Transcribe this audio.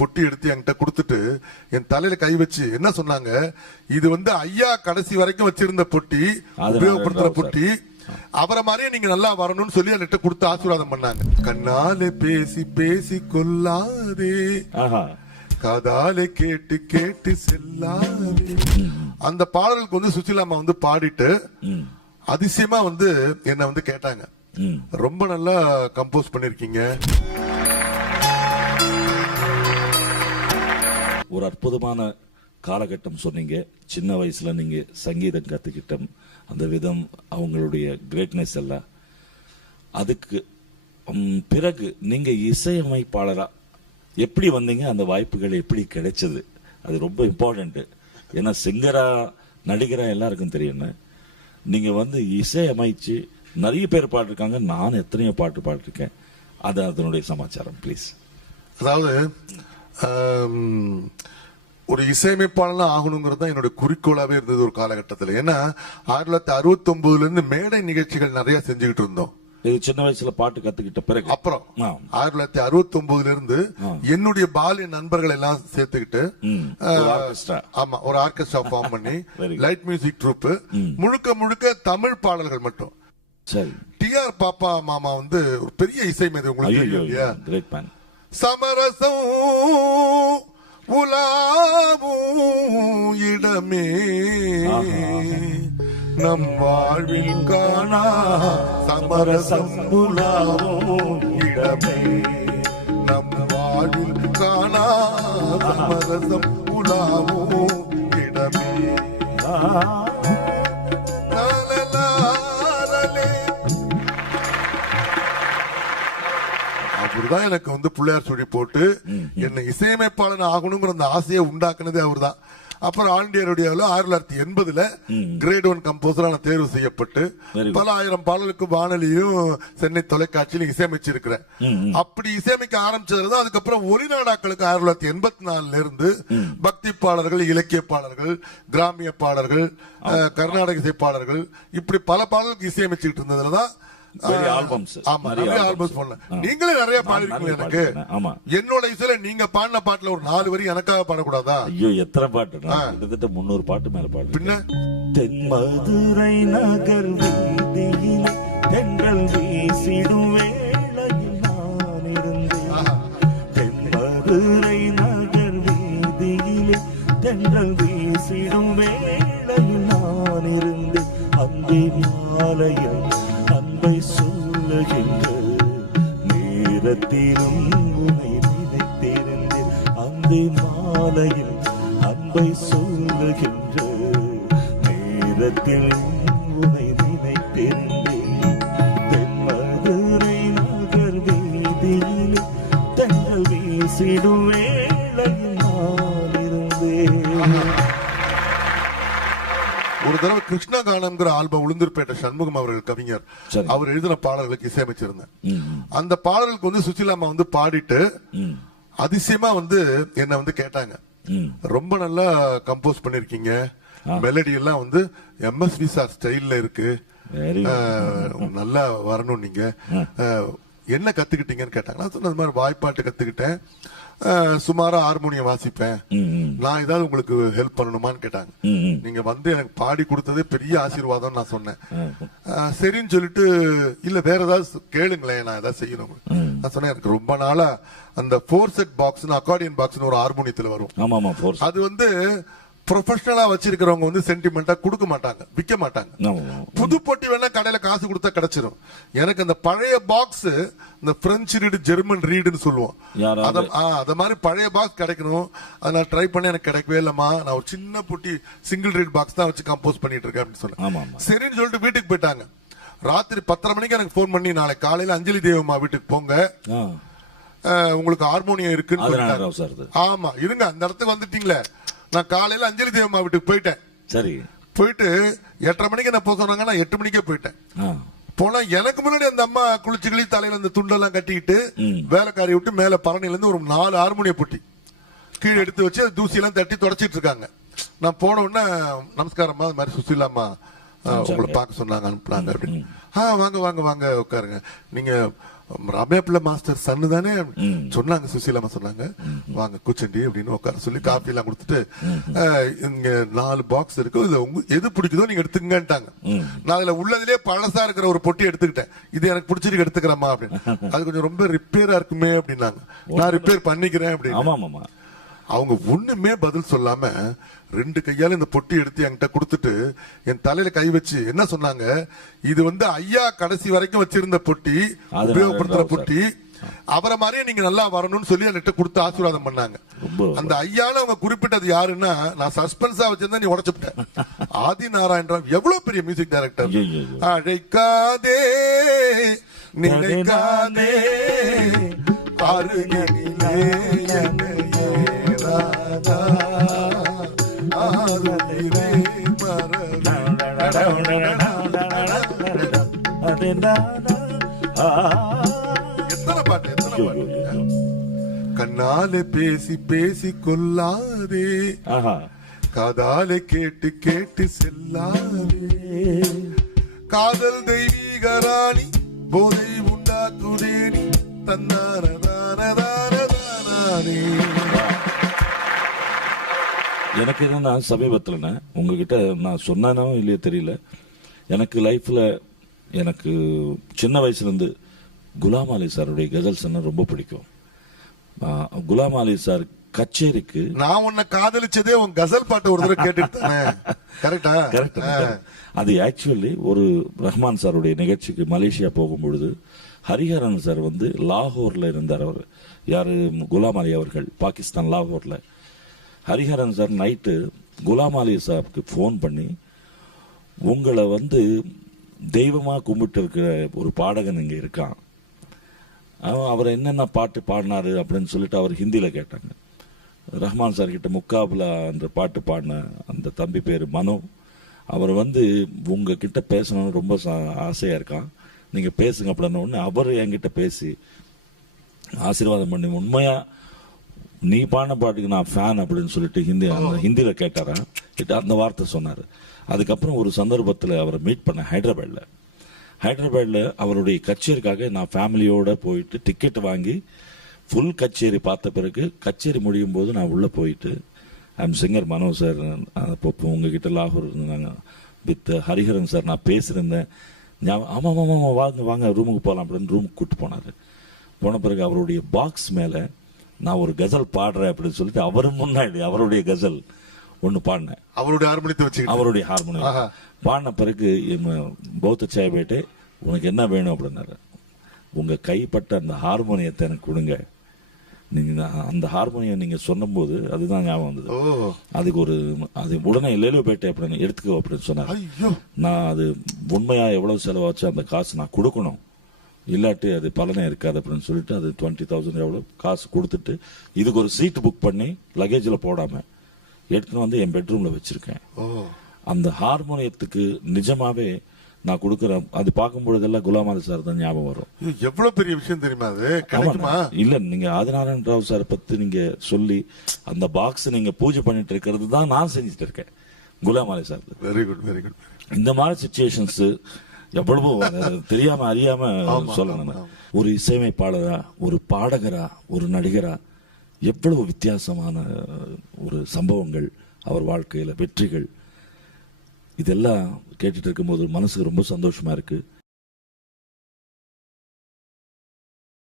பொட்டி எடுத்து என்கிட்ட கொடுத்துட்டு என் தலையில கை வச்சு என்ன சொன்னாங்க? இது வந்து ஐயா கடைசி வரைக்கும் வச்சிருந்த பொட்டி உபயோகப்படுத்துற பொட்டி. அவரை மாதிரியே நீங்க நல்லா வரணும்னு சொல்லி என்கிட்ட கொடுத்து ஆசீர்வாதம் பண்ணாங்க. கண்ணாலே பேசி பேசி கொல்லாதே காதாலே கேட்டு கேட்டு செல்லாதே. அந்த பாடலுக்கு வந்து சுசிலாமா வந்து பாடிட்டு அதிசயமா வந்து என்ன வந்து கேட்டாங்க. ரொம்ப நல்லா கம்போஸ் பண்ணிருக்கீங்க. ஒரு அற்புதமான காலகட்டம் சொன்னீங்க. சின்ன வயசில் நீங்கள் சங்கீதம் கற்றுக்கிட்டோம் அந்த விதம் அவங்களுடைய கிரேட்னஸ் எல்லாம் அதுக்கு பிறகு நீங்கள் இசையமைப்பாளராக எப்படி வந்தீங்க? அந்த வாய்ப்புகள் எப்படி கிடைச்சது? அது ரொம்ப இம்பார்ட்டண்ட்டு ஏன்னா சிங்கராக நடிகராக எல்லாருக்கும் தெரியும் நீங்கள் வந்து இசையமைச்சு நிறைய பேர் பாடிருக்காங்க. நான் எத்தனையோ பாட்டு பாடிருக்கேன். அது அதனுடைய சமாச்சாரம் ப்ளீஸ் அதாவது ஒரு இசையமைப்பாளனா ஆகணுங்கிறது தான் என்னோட குறிக்கோளாவே இருந்தது ஒரு காலகட்டத்தில். ஏன்னா ஆயிரத்தி தொள்ளாயிரத்தி அறுபத்தி ஒன்பதுல இருந்து மேடை நிகழ்ச்சிகள் நிறைய செஞ்சுக்கிட்டு இருந்தோம். சின்ன வயசுல பாட்டு கத்துக்கிட்ட பிறகு. அப்புறம். ஆயிரத்தி தொள்ளாயிரத்தி அறுபத்தி ஒன்பதுல இருந்து என்னுடைய பாலிய நண்பர்கள் எல்லாம் சேர்த்துக்கிட்டு ஆமா ஒரு ஆர்கெஸ்ட்ரா ஃபார்ம் பண்ணி. லைட் மியூசிக் ட்ரூப் முழுக்க முழுக்க தமிழ் பாடல்கள் மட்டும். சரி. டிஆர் பாப்பா மாமா வந்து ஒரு பெரிய இசை மேதை உங்களுக்கு சமரசம் உலாவும் இடமே. நம் வாழ்வில் காணா சமரசம் உலாவும் இடமே. நம் வாழ்வில் காணா சமரசம் உலாவும் இடமே. அவர்தான் எனக்கு வந்து பிள்ளையார் சொல்லி போட்டு என்னை இசையமைப்பாளன் ஆகணுங்கிற அந்த ஆசையை உண்டாக்குனதே அவர்தான். அப்புறம் ஆல் இண்டியா ரேடியோவில் ஆயிரத்தி தொள்ளாயிரத்தி எண்பதுல கிரேட் ஒன் கம்போசரா நான் தேர்வு செய்யப்பட்டு. பல ஆயிரம் பாடலுக்கு வானொலியும் சென்னை தொலைக்காட்சியிலும் இசையமைச்சிருக்கிறேன். அப்படி இசையமைக்க ஆரம்பிச்சதுல தான் அதுக்கப்புறம் ஒளிநாடாக்களுக்கு ஆயிரத்தி தொள்ளாயிரத்தி எண்பத்தி நாலுல இருந்து பக்தி பாடல்கள் இலக்கிய பாடல்கள் கிராமிய பாடல்கள் கர்நாடக இசை பாடல்கள் இப்படி பல பாடல்களுக்கு இசையமைச்சுக்கிட்டு இருந்ததுல தான் நிறைய. ஆல்பம்ஸ் பண்ணேன். ஆ. நீங்களே நிறைய பாடிருக்கீங்க எனக்கு. ஆமா. என்னோட இசையில நீங்க பாடின பாட்டுல ஒரு நாலு வரி எனக்காக பாடக்கூடாதா? ஐயோ எத்தனை பாட்டு? கிட்டத்தட்ட முன்னூறு பாட்டு மேல பாடு பின்ன? தென்மதுரை நகர் வீதியில் தென்றல் வீசிடும் வேளையில் நான் இருந்தேன். தென்மதுரை நகர் வீதியிலே தென்றல் வீசிடும் வேளையில் நான் இருந்தேன். அன்பே மாலையில் அன்பை சொல்லுகின்ற நேரத்திலும் உன்னை நினைத்திருந்தேன். அன்பே மாலையில் அன்பை சொல்லுகின்ற நேரத்திலும் உன்னை தடவை கிருஷ்ண கானம்ங்கிற ஆல்பம் உளுந்தூர்பேட்டை சண்முகம் அவர்கள் கவிஞர். அவர் எழுதின பாடல்களுக்கு இசையமைச்சிருந்தேன் அந்த பாடலுக்கு வந்து சுசிலாமா வந்து பாடிட்டு அதிசயமா வந்து என்ன வந்து கேட்டாங்க. ரொம்ப நல்லா கம்போஸ் பண்ணிருக்கீங்க மெலடி எல்லாம் வந்து எம்எஸ்வி சார் ஸ்டைல்ல இருக்கு. நல்லா வரணும் நீங்க. என்ன கத்துக்கிட்டீங்கன்னு கேட்டாங்க நான் சொன்ன மாதிரி வாய்ப்பாட்டு கத்துக்கிட்டேன். சுமாரா ஹார்மோனியம் வாசிப்பேன். நான் ஏதாவது உங்களுக்கு ஹெல்ப் பண்ணணுமான்னு கேட்டாங்க. நீங்க வந்து எனக்கு பாடி கொடுத்ததே பெரிய ஆசீர்வாதம் நான் சொன்னேன். சரின்னு சொல்லிட்டு இல்ல வேற ஏதாவது கேளுங்களேன் நான் ஏதாவது செய்யணும். நான் சொன்னேன் எனக்கு ரொம்ப நாளா அந்த ஃபோர் செட் பாக்ஸ் அக்கார்டியன் பாக்ஸ்னு ஒரு ஹார்மோனியத்துல வரும். அது வந்து ப்ரொஃபஷனலா வச்சிருக்கிறவங்க வந்து சென்டிமெண்டா கொடுக்க மாட்டாங்க விற்க மாட்டாங்க. புது பொட்டி வேணா கடையில காசு கொடுத்தா கிடைச்சிரும். எனக்கு அந்த பழைய பாக்ஸ் இந்த பிரெஞ்சு ரீடு ஜெர்மன் ரீடுன்னு சொல்லுவோம். அத அத மாதிரி பழைய பாக்ஸ் கிடைக்கணும். அதை நான் ட்ரை பண்ணி எனக்கு கிடைக்கவே இல்லம்மா. நான் ஒரு சின்ன பொட்டி சிங்கிள் ரீட் பாக்ஸ் தான் வச்சு கம்போஸ் பண்ணிட்டு இருக்கேன் அப்படின்னு சொன்னேன். சரின்னு சொல்லிட்டு வீட்டுக்கு போயிட்டாங்க. ராத்திரி பத்தரை மணிக்கு எனக்கு ஃபோன் பண்ணி நாளை காலையில அஞ்சலி தேவம்மா வீட்டுக்கு போங்க. உங்களுக்கு ஹார்மோனியம் இருக்குன்னு. ஆமா இருங்க அந்த இடத்துக்கு வந்துட்டீங்களே. நான் காலையில அஞ்சலி தேவம்மா வீட்டுக்கு போயிட்டேன். சரி. போயிட்டு எட்டரை மணிக்கு என்ன போக சொன்னாங்க நான் எட்டு மணிக்கே போயிட்டேன். போனா எனக்கு முன்னாடி அந்த அம்மா குளிச்சு கிளி தலையில அந்த துண்டெல்லாம் கட்டிக்கிட்டு. வேலைக்காரி விட்டு மேல பரணில இருந்து ஒரு நாலு ஹார்மோனிய பொட்டி கீழே எடுத்து வச்சு அது தூசியெல்லாம் தட்டி தொடச்சிட்டு இருக்காங்க. நான் போன உடனே நமஸ்காரம்மா இது மாதிரி சுசிலாமா அஹ், உங்களை பார்க்க சொன்னாங்க அனுப்புனாங்க அப்படின்னு. ஆ வாங்க வாங்க வாங்க உட்காருங்க. நீங்க பிள்ளை மாஸ்டர் சன்னு தானே? சொன்னாங்க சுசீலாமா சொன்னாங்க. வாங்க கூச்சண்டி அப்படின்னு உட்கார சொல்லி காஃபி எல்லாம் கொடுத்துட்டு இங்க நாலு பாக்ஸ் இருக்கு. இதுல உங்க எது பிடிக்குதோ நீங்க எடுத்துங்கன்ட்டாங்க நான் அதுல உள்ளதுலயே பழசா இருக்கிற ஒரு பொட்டி எடுத்துக்கிட்டேன். இது எனக்கு பிடிச்சிருக்கு எடுத்துக்கிறேம்மா அப்படின்னு. அது கொஞ்சம் ரொம்ப ரிப்பேரா இருக்குமே அப்படின்னாங்க. நான் ரிப்பேர் பண்ணிக்கிறேன் அப்படின்னு. அவங்க ஒண்ணுமே பதில் சொல்லாம ரெண்டு கையால இந்த பொட்டி எடுத்து என்கிட்ட கொடுத்துட்டு என் தலையில கை வச்சு என்ன சொன்னாங்க? இது வந்து ஐயா கடைசி வரைக்கும் வச்சிருந்த பொட்டி உபயோகப்படுத்துற பொட்டி. அவரை மாதிரியே நீங்க நல்லா வரணும்னு சொல்லி என்கிட்ட கொடுத்து ஆசீர்வாதம் பண்ணாங்க. அந்த ஐயால அவங்க குறிப்பிட்டது யாருன்னா நான் சஸ்பென்ஸா வச்சிருந்தா நீ உடைச்சுட்டேன் ஆதி நாராயண் ராவ் எவ்வளவு பெரிய மியூசிக் டைரக்டர். அழைக்காதே நினைக்காதே அருகிலே ராதா. கண்ணாலே பேசி பேசி கொல்லாதே காதாலே கேட்டு கேட்டு செல்லாதே. காதல் தெய்வீக ராணி போதை உண்டாக்குதே நீ எனக்கு என்னன்னா சமீபத்தில் உங்ககிட்ட நான் சொன்னானோ இல்லையோ தெரியல. எனக்கு லைஃப்ல எனக்கு சின்ன வயசுல இருந்து குலாம் அலி சாருடைய கசல்ஸ் ரொம்ப பிடிக்கும். குலாம் அலி சார் கச்சேரிக்கு நான் உன்னை காதலிச்சதே உன் கசல் பாட்டு ஒரு தடவை கேட்டுட்டு கரெக்ட் அது ஆக்சுவலி ஒரு ரஹ்மான் சாருடைய நிகழ்ச்சிக்கு மலேசியா போகும்பொழுது ஹரிஹரன் சார் வந்து லாகூர்ல இருந்தார் அவர். யாரு? குலாம் அலி அவர்கள் பாகிஸ்தான் லாகூர்ல. ஹரிஹரன் சார் நைட்டு குலாம் அலி சாருக்கு ஃபோன் பண்ணி உங்களை வந்து தெய்வமாக கும்பிட்டு இருக்கிற ஒரு பாடகன் இங்கே இருக்கான். அவன் அவர் என்னென்ன பாட்டு பாடினாரு? அப்படின்னு சொல்லிட்டு அவர் ஹிந்தியில் கேட்டாங்க. ரஹ்மான் சார் கிட்ட முக்காபுலா அந்த பாட்டு பாடின அந்த தம்பி பேர் மனோ. அவர் வந்து உங்க பேசணும்னு ரொம்ப சா- ஆசையாக இருக்கான். நீங்கள் பேசுங்க அப்படின்னு அவர் என்கிட்ட பேசி ஆசீர்வாதம் பண்ணி உண்மையாக நீ பாடின பாட்டுக்கு நான் ஃபேன் அப்படின்னு சொல்லிட்டு ஹிந்தி ஹிந்தியில கேட்டாரா? கிட்ட அந்த வார்த்தை சொன்னாரு. அதுக்கப்புறம் ஒரு சந்தர்ப்பத்தில் அவரை மீட் பண்ண ஹைதராபாத்ல. ஹைதராபாத்ல அவருடைய கச்சேரிக்காக நான் ஃபேமிலியோட போயிட்டு டிக்கெட் வாங்கி ஃபுல் கச்சேரி பார்த்த பிறகு கச்சேரி முடியும் போது நான் உள்ள போயிட்டு ஐம் சிங்கர் மனோ சார் அப்போ உங்ககிட்ட லாகூர் இருந்தாங்க. வித் ஹரிஹரன் சார் நான் பேசியிருந்தேன். ஞாபகம், ஆமா ஆமா ஆமா வாங்க வாங்க ரூமுக்கு போகலாம் அப்படின்னு ரூமுக்கு கூட்டு போனாரு. போன பிறகு அவருடைய பாக்ஸ் மேல நான் ஒரு கசல் பாடுறேன் அப்படின்னு சொல்லிட்டு அவர் முன்னாடி அவருடைய கசல் ஒன்னு பாடினேன். அவருடைய ஆரம்பித்து வச்சுக்கிட்டு. அவருடைய ஹார்மோனியம் பாடின பிறகு பௌத்த சாயபேட்டே உனக்கு என்ன வேணும்? அப்படின்னாரு. உங்க கைப்பட்ட அந்த ஹார்மோனியத்தை எனக்கு கொடுங்க. நீங்க நான் அந்த ஹார்மோனியம் நீங்க சொன்னபோது அதுதான் ஞாபகம் வந்தது. அதுக்கு ஒரு அது உடனே லேலோ பேட்டை அப்படின்னு எடுத்துக்கோ அப்படின்னு சொன்னார். நான் அது உண்மையா எவ்வளவு செலவாச்சு அந்த காசு நான் கொடுக்கணும். இல்லாட்டி அது பலனே இருக்காது அப்படின்னு சொல்லிட்டு அது டுவெண்ட்டி தௌசண்ட் எவ்வளவு காசு கொடுத்துட்டு இதுக்கு ஒரு சீட் புக் பண்ணி லக்கேஜ்ல போடாம எடுத்துன்னு வந்து என் பெட்ரூம்ல வச்சிருக்கேன். அந்த ஹார்மோனியத்துக்கு நிஜமாவே நான் கொடுக்குறேன் அது பார்க்கும் பொழுதெல்லாம் குலாம் அலி சார் தான் ஞாபகம் வரும். எவ்வளவு பெரிய விஷயம் தெரியுமா அது? கிடைக்குமா. இல்ல நீங்க ஆதிநாராயண ராவ் சார் பத்தி நீங்க சொல்லி அந்த பாக்ஸ் நீங்க பூஜை பண்ணிட்டு இருக்கிறது தான் நான் செஞ்சுட்டு இருக்கேன். Ghulam Ali sir very good very good இந்த மாதிரி சுச்சுவேஷன்ஸ் எவ்வளவோ தெரியாம அறியாம சொல்லணும். ஒரு இசையமைப்பாளரா ஒரு பாடகரா ஒரு நடிகரா எவ்வளவு வித்தியாசமான ஒரு சம்பவங்கள் அவர் வாழ்க்கையில வெற்றிகள். இதெல்லாம் கேட்டுட்டு இருக்கும்போது மனசுக்கு ரொம்ப சந்தோஷமா இருக்கு.